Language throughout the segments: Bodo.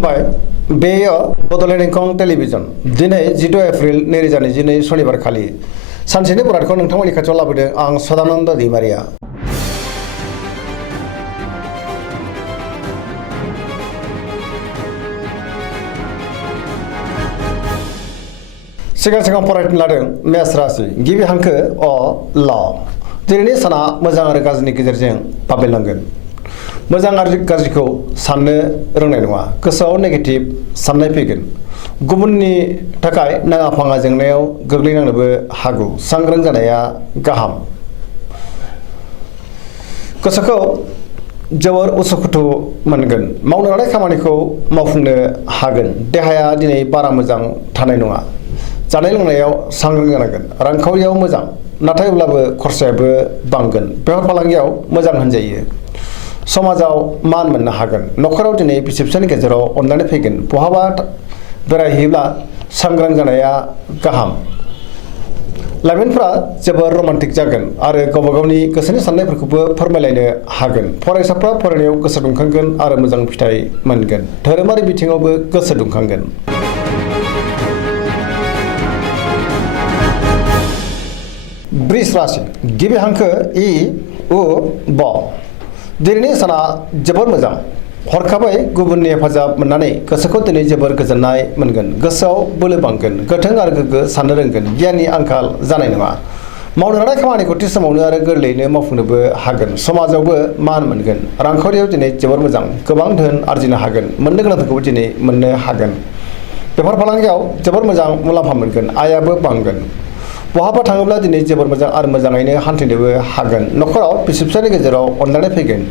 खुलुमबाय बेयो बड'लेण्ड इंखं टेलिभिजन दिनै 12 एप्रिल 2022 शनिबार खालि सानसेनि बरादखौ नोंथांमोननि खाथियाव लाबोदों आं सदानन्द दैमारिया। सिगां फरायनो लादों मेष राशि गिबि हांखो अ ल दिनैनि साना मोजां आरो गाज्रिनि गेजेरजों बाबेनलांगोन। मोजां आरो गाज्रिखौ साननो रोंनाय नङा, गोसोआव नेगेटिभ साननाय फैगोन। गुबुननि थाखाय नाङा फाङा जेंनायाव गोग्लैनांनोबो हागौ, सांग्रां जानाया गाहाम। गोसोखौ जोबोर उसुखुथु मोनगोन, मावनो लानाय खामानिखौ मावफुंनो हागोन। देहाया दिनै बारा मोजां थानाय नङा, जानाय लोंनायाव सांग्रां जानांगोन। रांखावरियाव मोजां, नाथाय अब्लाबो खरसायाबो बांगोन। बेफार फालांगियाव मोजां होनजायो। समाजाव मान मोननो हागोन। न'खराव दिनै बिसि फिसायनि गेजेराव अनलायनाय फैगोन। बहाबा बेरायहैयोब्ला सांग्रां जानाया गाहाम। लाइमोनफ्रा जोबोर रमान्टिक जागोन आरो गावबा गावनि गोसोनि साननायफोरखौबो फोरमायलायनो हागोन। फरायसाफ्रा फरायनायाव गोसो दुंखांगोन आरो मोजां फिथाइ मोनगोन। धोरोमारि बिथिङावबो गोसो दुंखांगोन। वृष राशि गिबि हांखो इ उ ब दिनैनि साना जोबोर मोजां। हरखाबै गुबुननि हेफाजाब मोननानै गोसोखौ दिनै जोबोर गोजोननाय मोनगोन। गोसोआव बोलो बांगोन, गोथों आरो गोग्गो साननो रोंगोन। गियाननि आंखाल जानाय नङा। मावनो लानाय खामानिखौ थि समावनो आरो गोरलैयैनो मावफुंनोबो हागोन। समाजावबो मान मोनगोन। रांखावरियाव दिनै जोबोर मोजां, गोबां धोन आरजिनो हागोन। मोननो गोनांफोरखौबो दिनै मोननो हागोन। बेफार फालांगियाव जोबोर मोजां मुलाम्फा मोनगोन, आयाबो बांगोन। बहाबा थाङोब्ला दिनै जोबोर मोजां आरो मोजाङैनो हान्थिनोबो हागोन। न'खराव बिसि फिसायनि गेजेराव अनलायनाय फैगोन।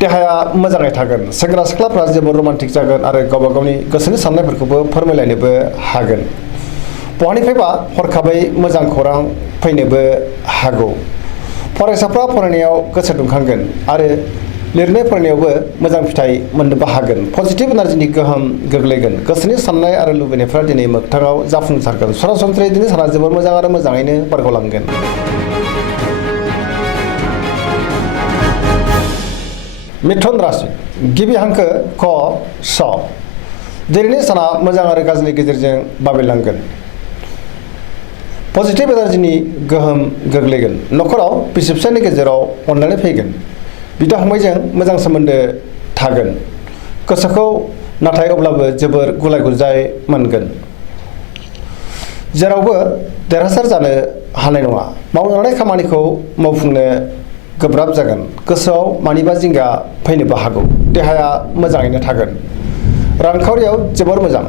देहाया मोजाङै थागोन। सेंग्रा सिख्लाफ्रा जोबोर रमान्टिक जागोन आरो गावबा गावनि गोसोनि साननायफोरखौबो फोरमायलायनोबो हागोन। बहानिफ्रायबा हरखाबै मोजां खौरां फैनोबो हागौ। फरायसाफ्रा फरायनायाव गोसो दुंखांगोन आरो लिरनाय फरायनायावबो मोजां फिथाइ मोननोबो हागोन। पजिटिभ एनार्जिनि गोहोम गोग्लैगोन। गोसोनि साननाय आरो लुबैनायफ्रा दिनै मोगथाङाव जाफुंसारगोन। सरासनस्रायै दिनै साना जोबोर मोजां आरो मोजाङैनो बारग'लांगोन। मिथुन राशि गिबि हांखो क स दिनैनि साना मोजां आरो गाज्रिनि गेजेरजों बाबेनलांगोन। पजिटिभ एनार्जिनि गोहोम गोग्लैगोन। न'खराव बिसि फिसायनि गेजेराव अनलायनाय फैगोन। बिदा फंबायजों मोजां सोमोन्दो थागोन। गोसोखौ नाथाय अब्लाबो जोबोर गुलाय गुजाय मोनगोन। जेरावबो देरहासार जानो हानाय नङा। मावनो लानाय खामानिखौ मावफुंनो गोब्राब जागोन। गोसोआव मानिबा जिंगा फैनोबो हागौ। देहाया मोजाङैनो थागोन। रांखावरियाव जोबोर मोजां,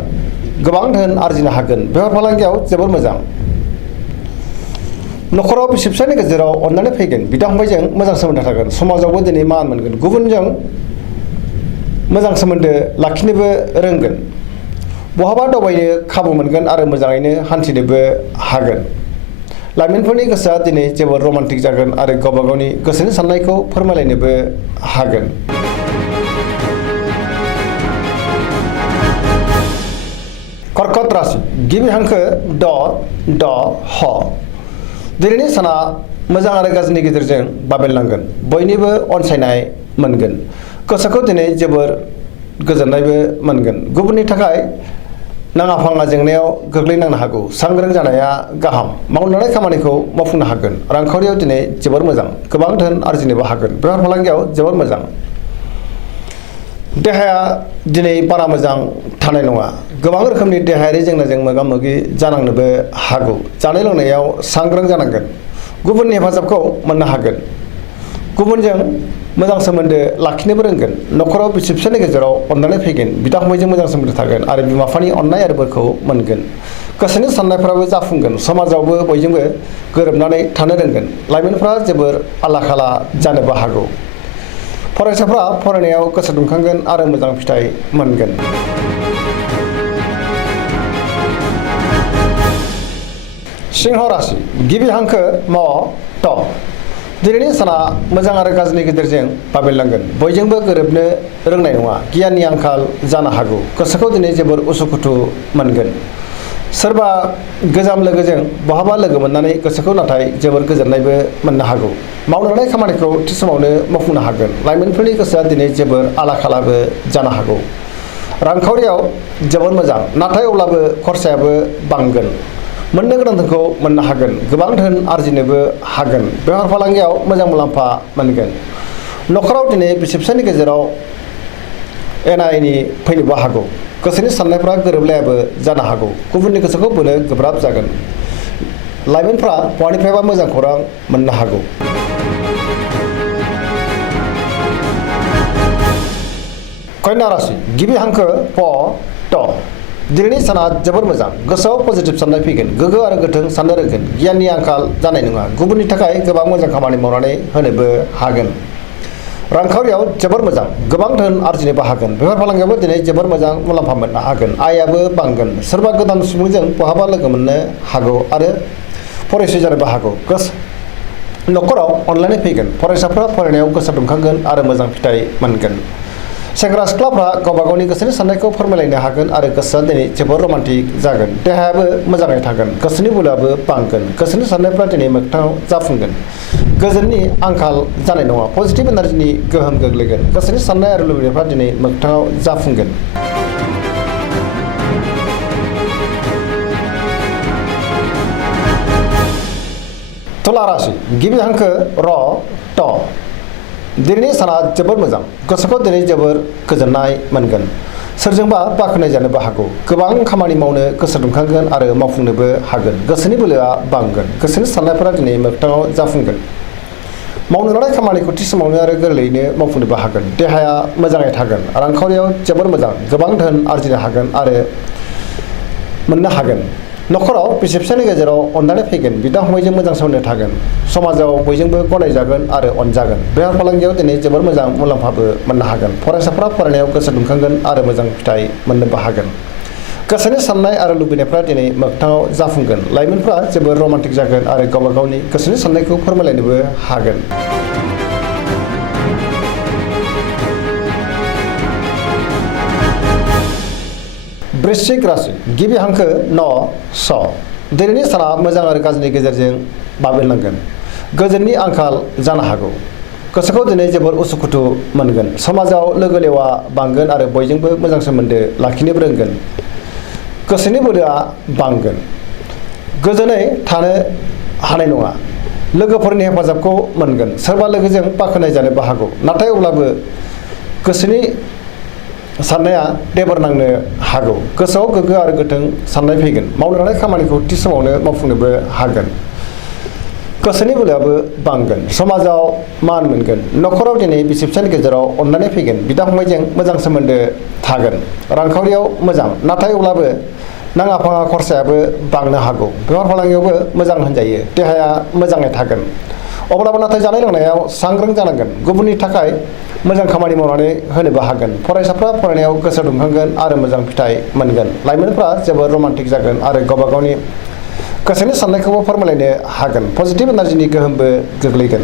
गोबां धोन आरजिनो हागोन। बेफार फालांगियाव जोबोर मोजां। न'खराव बिसि फिसायनि गेजेराव अनलायनाय फैगोन। बिदा फंबायजों मोजां सोमोन्दो थागोन। समाजावबो दिनै मान मोनगोन। गुबुनजों मोजां सोमोन्दो लाखिनोबो रोंगोन। बहाबा दावबायनो खाबु मोनगोन आरो मोजाङैनो हान्थिनोबो हागोन। लाइमोनफोरनि गोसोआ दिनै जोबोर रमान्टिक जागोन आरो गावबा गावनि गोसोनि साननायखौ फोरमायलायनोबो हागोन। कर्कट राशि गिबि हांखो ड ह दिनैनि साना मोजां आरो गाज्रिनि गेजेरजों बाबेनलांगोन। बयनिबो अनसायनाय मोनगोन। गोसोखौ दिनै जोबोर गोजोननायबो मोनगोन। गुबुननि थाखाय नाङा फाङा जेंनायाव गोग्लैनांनो हागौ। सांग्रां जानाया गाहाम। मावनो लानाय खामानिखौ मावफुंनो हागोन। रांखावरियाव दिनै जोबोर मोजां, गोबां धोन आरजिनोबो हागोन। बेफार फालांगियाव जोबोर मोजां। देहाया दिनै बारा मोजां थानाय नङा। गोबां रोखोमनि देहायारि जेंनाजों मोगा मोगि जानांनोबो हागौ। जानाय लोंनायाव सांग्रां जानांगोन। गुबुननि हेफाजाबखौ मोननो हागोन। गुबुनजों मोजां सोमोन्दो लाखिनोबो रोंगोन। न'खराव बिसि फिसायनि गेजेराव अनलायनाय फैगोन। बिदा फंबायजों मोजां सोमोन्दो थागोन आरो बिमा बिफानि अननाय आरो बोरखौ मोनगोन। गोसोनि साननायफ्राबो जाफुंगोन। समाजावबो बयजोंबो गोरोबनानै थानो रोंगोन। लाइमोनफ्रा जोबोर आला खाला जानोबो हागौ। फरायसाफ्रा फरायनायाव गोसो दुंखांगोन आरो मोजां फिथाइ मोनगोन। सिंह राशि गिबि हांखो म ट दिनैनि साना मोजां आरो गाज्रिनि गेजेरजों बाबेनलांगोन। बयजोंबो गोरोबनो रोंनाय नङा। गियाननि आंखाल जानो हागौ। गोसोखौ दिनै जोबोर उसुखुथु मोनगोन। सोरबा गोजाम लोगोजों बहाबा लोगो मोननानै गोसोखौ नाथाय जोबोर गोजोननायबो मोननो हागौ। मावनो लानाय खामानिखौ थि समावनो मावफुंनो हागोन। लाइमोनफोरनि गोसोआ दिनै जोबोर आला खालाबो जानो हागौ। रांखावरियाव जोबोर मोजां नाथाय अब्लाबो खरसायाबो बांगोन मोननो गोनां धोनखौ मोननो हागोन गोबां धोन आरजिनोबो हागोन बेफार फालांगियाव मोजां मुलाम्फा मोनगोन नखराव दिनै बिसि फिसायनि गेजेराव एना एनि फैनोबो हागौ गोसोनि साननायफ्रा गोरोबलायाबो जानो हागौ गुबुननि गोसोखौ बोनो गोब्राब जागोन लाइमोनफ्रा बहानिफ्रायबा मोजां खौरां मोननो हागौ कन्या राशि गिबि हांखो प ट दिनैनि साना जोबोर मोजां गोसोआव पजिटिभ साननाय फैगोन गोगो आरो गोथों साननो रोंगोन गियाननि आंखाल जानाय नङा गुबुननि थाखाय गोबां मोजां खामानि मावनानै होनोबो हागोन रांखावरियाव जोबोर मोजां गोबां धोन आरजिनोबो हागोन बेफार फालांगियावबो दिनै जोबोर मोजां मुलाम्फा मोननो हागोन आयाबो बांगोन सोरबा गोदान सुबुंजों बहाबा लोगो मोननो हागौ आरो फरायसै जानोबो हागौ नखराव अनलायनाय फैगोन फरायसाफ्रा फरायनायाव गोसो दुंखांगोन आरो मोजां फिथाइ मोनगोन सेंग्रा सिख्लाफ्रा गावबा गावनि गोसोनि साननायखौ फोरमायलायनो हागोन आरो गोसोआ दिनै जोबोर रमान्टिक जागोन देहायाबो मोजाङै थागोन गोसोनि बोलोआबो बांगोन गोसोनि साननायफ्रा दिनै मोगथाङाव जाफुंगोन गोजोननि आंखाल जानाय नङा पजिटिभ एनार्जिनि गोहोम गोग्लैगोन गोसोनि साननाय आरो लुबैनायफ्रा दिनै मोगथाङाव जाफुंगोन तुला राशि गिबि हांखो र ट दिनैनि साना जोबोर मोजां गोसोखौ दिनै जोबोर गोजोननाय मोनगोन सोरजोंबा बाख्नाय जानोबो हागौ गोबां खामानि मावनो गोसो दुंखांगोन आरो मावफुंनोबो हागोन गोसोनि बोलोआ बांगोन गोसोनि साननायफोरा दिनै मोगथाङाव जाफुंगोन मावनो लानाय खामानिखौ थि समावनो आरो गोरलैयैनो मावफुंनोबो हागोन देहाया मोजाङै थागोन रांखावरियाव जोबोर मोजां गोबां धोन आरजिनो हागोन आरो मोननो हागोन नखराव बिसि फिसायनि गेजेराव अनलायनाय फैगोन बिदा फंबायजों मोजां सोमोन्दो थागोन समाजाव बयजोंबो गनायजागोन आरो अनजागोन बेफार फालांगियाव दिनै जोबोर मोजां मुलाम्फाबो मोननो हागोन फरायसाफ्रा फरायनायाव गोसो दुंखांगोन आरो मोजां फिथाइ मोननोबो हागोन गोसोनि साननाय आरो लुबैनायफ्रा दिनै मोगथाङाव जाफुंगोन लाइमोनफ्रा जोबोर रमान्टिक जागोन आरो गावबा गावनि गोसोनि साननायखौ फोरमायलायनोबो हागोन वृश्चिक राशि गिबि हांखो न स दिनैनि साना मोजां आरो गाज्रिनि गेजेरजों बाबेनलांगोन गोजोननि आंखाल जानो हागौ गोसोखौ दिनै जोबोर उसुखुथु मोनगोन समाजाव लोगो लेवा बांगोन आरो बयजोंबो मोजां सोमोन्दो लाखिनोबो रोंगोन गोसोनि बोलोआ बांगोन गोजोनै थानो हानाय नङा लोगोफोरनि हेफाजाबखौ मोनगोन सोरबा लोगोजों बाख्नाय जानोबो हागौ नाथाय अब्लाबो गोसोनि साननाया देबर नांनो हागौ गोसोआव गोग्गो आरो गोथों साननाय फैगोन मावनो लानाय खामानिखौ थि समावनो मावफुंनोबो हागोन गोसोनि बोलोआबो बांगोन समाजाव मान मोनगोन नखराव दिनै बिसि फिसायनि गेजेराव अनलायनाय फैगोन बिदा फंबायजों मोजां सोमोन्दो थागोन रांखावरियाव मोजां नाथाय अब्लाबो नाङा फाङा खरसायाबो बांनो हागौ बेफार फालांगियावबो मोजां होनजायो देहाया मोजाङै थागोन अब्लाबो नाथाय जानाय लोंनायाव सांग्रां जानांगोन गुबुननि थाखाय मोजां खामानि मावनानै होनोबो हागोन फरायसाफ्रा फरायनायाव गोसो दुंखांगोन आरो मोजां फिथाइ मोनगोन लाइमोनफ्रा जोबोर रमान्टिक जागोन आरो गावबा गावनि गोसोनि साननायखौबो फोरमायलायनो हागोन पजिटिभ एनार्जिनि गोहोमबो गोग्लैगोन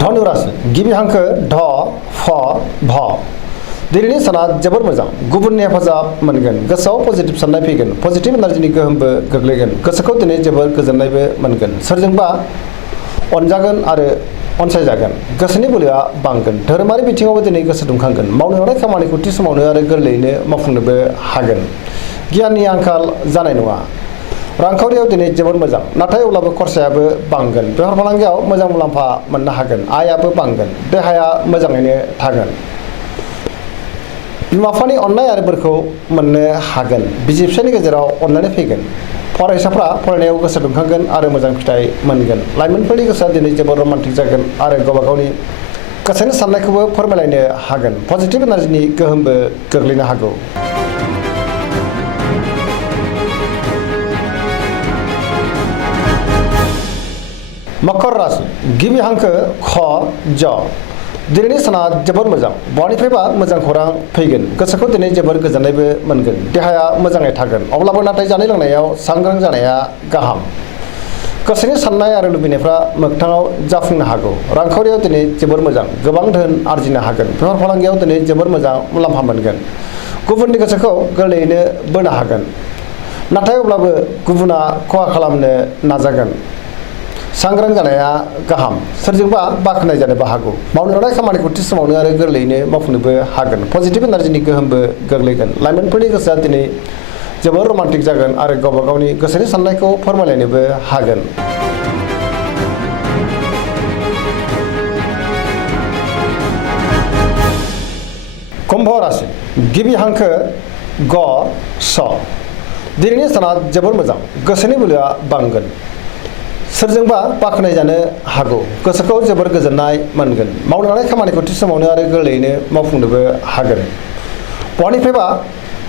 धनु राशि गिबि हांखो ध फ भ दिनैनि साना जोबोर मोजां गुबुननि हेफाजाब मोनगोन गोसोआव पजिटिभ साननाय फैगोन पजिटिभ एनार्जिनि गोहोमबो गोग्लैगोन गोसोखौ दिनै जोबोर गोजोननायबो मोनगोन सोरजोंबा अनजागोन आरो अनसायजागोन गोसोनि बोलोआ बांगोन धोरोमारि बिथिङावबो दिनै गोसो दुंखांगोन मावनो लानाय खामानिखौ थि समावनो आरो गोरलैयैनो मावफुंनोबो हागोन गियाननि आंखाल जानाय नङा रांखावरियाव दिनै जोबोर मोजां नाथाय अब्लाबो खरसायाबो बांगोन बेफार फालांगियाव मोजां मुलाम्फा मोननो हागोन आयाबो बांगोन देहाया मोजाङैनो थागोन बिमा बिफानि अननाय आरो बोरखौ मोननो हागोन बिसि फिसायनि गेजेराव अनलायनाय फैगोन फरायसाफ्रा फरायनायाव गोसो दुंखांगोन आरो मोजां फिथाइ मोनगोन लाइमोनफोरनि गोसोआ दिनै जोबोर रमान्टिक जागोन आरो गावबा गावनि गोसोनि साननायखौबो फोरमायलायनो हागोन पजिटिभ एनार्जिनि गोहोमबो गोग्लैनो हागौ मकर राशि गिबि हांखो ख ज दिनैनि साना जोबोर मोजां बहानिफ्रायबा मोजां खौरां फैगोन गोसोखौ दिनै जोबोर गोजोननायबो मोनगोन देहाया मोजाङै थागोन अब्लाबो नाथाय जानाय लोंनायाव सांग्रां जानाया गाहाम गोसोनि साननाय आरो लुबैनायफ्रा मोगथाङाव जाफुंनो हागौ रांखावरियाव दिनै जोबोर मोजां गोबां धोन आरजिनो हागोन बेफार फालांगियाव दिनै जोबोर मोजां मुलाम्फा मोनगोन गुबुननि गोसोखौ गोरलैयैनो बोनो हागोन नाथाय अब्लाबो गुबुना खहा खालामनो नाजागोन सांग्रां जानाया गाहाम सोरजोंबा बाख्नाय जानोबो हागौ मावनो लानाय खामानिखौ थि समावनो आरो गोरलैयैनो मावफुंनोबो हागोन पजिटिभ एनार्जिनि गोहोमबो गोग्लैगोन लाइमोनफोरनि गोसोआ दिनै जोबोर रमान्टिक जागोन आरो गावबा गावनि गोसोनि साननायखौ फोरमायलायनोबो हागोन। कुम्भ राशि गिबि हांखो ग स दिनैनि साना जोबोर मोजां गोसोनि बोलोआ बांगोन सोरजोंबा बाख्नाय जानो हागौ गोसोखौ जोबोर गोजोननाय मोनगोन मावनो लानाय खामानिखौ थि समावनो आरो गोरलैयैनो मावफुंनोबो हागोन बहानिफ्रायबा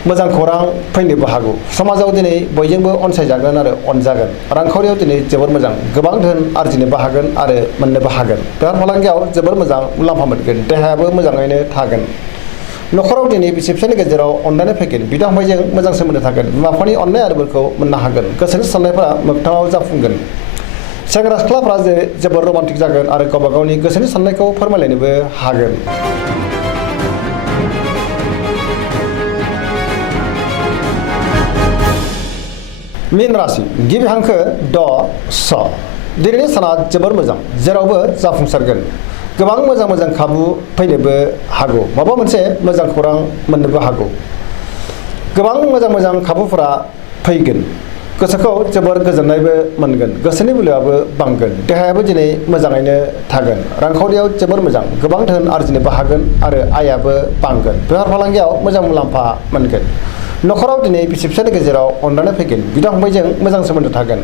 मोजां खौरां फैनोबो हागौ समाजाव दिनै बयजोंबो अनसायजागोन आरो अनजागोन रांखावरियाव दिनै जोबोर मोजां गोबां धोन आरजिनोबो हागोन आरो मोननोबो हागोन बेफार फालांगियाव जोबोर मोजां मुलाम्फा मोनगोन देहायाबो मोजाङैनो थागोन न'खराव दिनै बिसि फिसायनि गेजेराव अनलायनाय फैगोन बिदा फंबायजों मोजां सोमोन्दो थागोन बिमा बिफानि अननाय आरो बोरखौ मोननो हागोन गोसोनि साननायफोरा मोगथाङाव जाफुंगोन सेंग्रा सिख्लाफ्रा जोबोर रमान्टिक जागोन आरो गावबा गावनि गोसोनि साननायखौ फोरमायलायनोबो हागोन। मीन राशि गिबि हांखो ड स दिनैनि साना जोबोर मोजां जेरावबो जाफुंसारगोन गोबां मोजां मोजां खाबु फैनोबो हागौ माबा मोनसे मोजां खौरां मोननोबो हागौ गोबां मोजां मोजां खाबुफोरा फैगोन गोसोखौ जोबोर गोजोननायबो मोनगोन गोसोनि बोलोआबो बांगोन देहायाबो दिनै मोजाङैनो थागोन रांखावरियाव जोबोर मोजां गोबां धोन आरजिनोबो हागोन आरो आयाबो बांगोन बेफार फालांगियाव मोजां मुलाम्फा मोनगोन न'खराव दिनै बिसि फिसायनि गेजेराव अनलायनाय फैगोन बिदा फंबायजों मोजां सोमोन्दो थागोन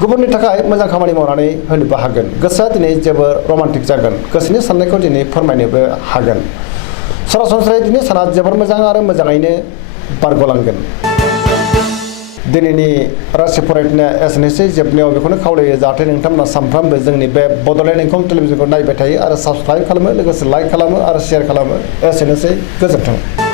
गुबुननि थाखाय मोजां खामानि मावनानै होनोबो हागोन गोसोआ दिनै जोबोर रमान्टिक जागोन गोसोनि साननायखौ दिनै फोरमायनोबो हागोन सरासनस्रायै दिनै साना जोबोर मोजां आरो मोजाङैनो बारग'लांगोन। दिनैनि राशि फरायनाया एसेनोसै जोबनायाव बेखौनो खावलायो जाहाथे नोंथांमोना सानफ्रामबो जोंनि बे बड'लेण्ड इंखं टेलिभिजनखौ नायबाय थायो आरो साबस्क्राइब खालामो लोगोसे लाइक खालामो आरो शेयार खालामो एसेनोसै गोजोन्थों।